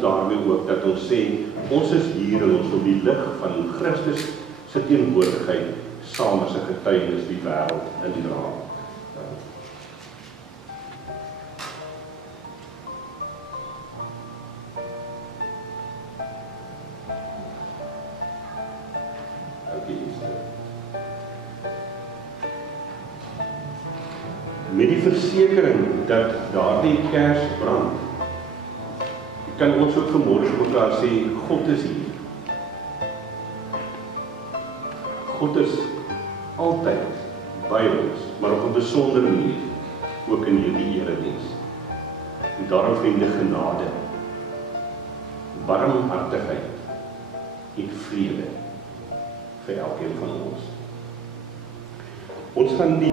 ons daarmee ook dat ons sê, ons is hier en ons wil die lig van Christus se teenwoordigheid saam as 'n getuienis die wêreld indra. Met die versekering dat daardie kers brand, kan ons ook vanmôre vir mekaar sê, God is hier. God is altyd by ons, maar op 'n besondere manier, ook in hierdie erediens. En daarom vriende, genade, barmhartigheid en vrede vir elkeen van ons. Ons gaan die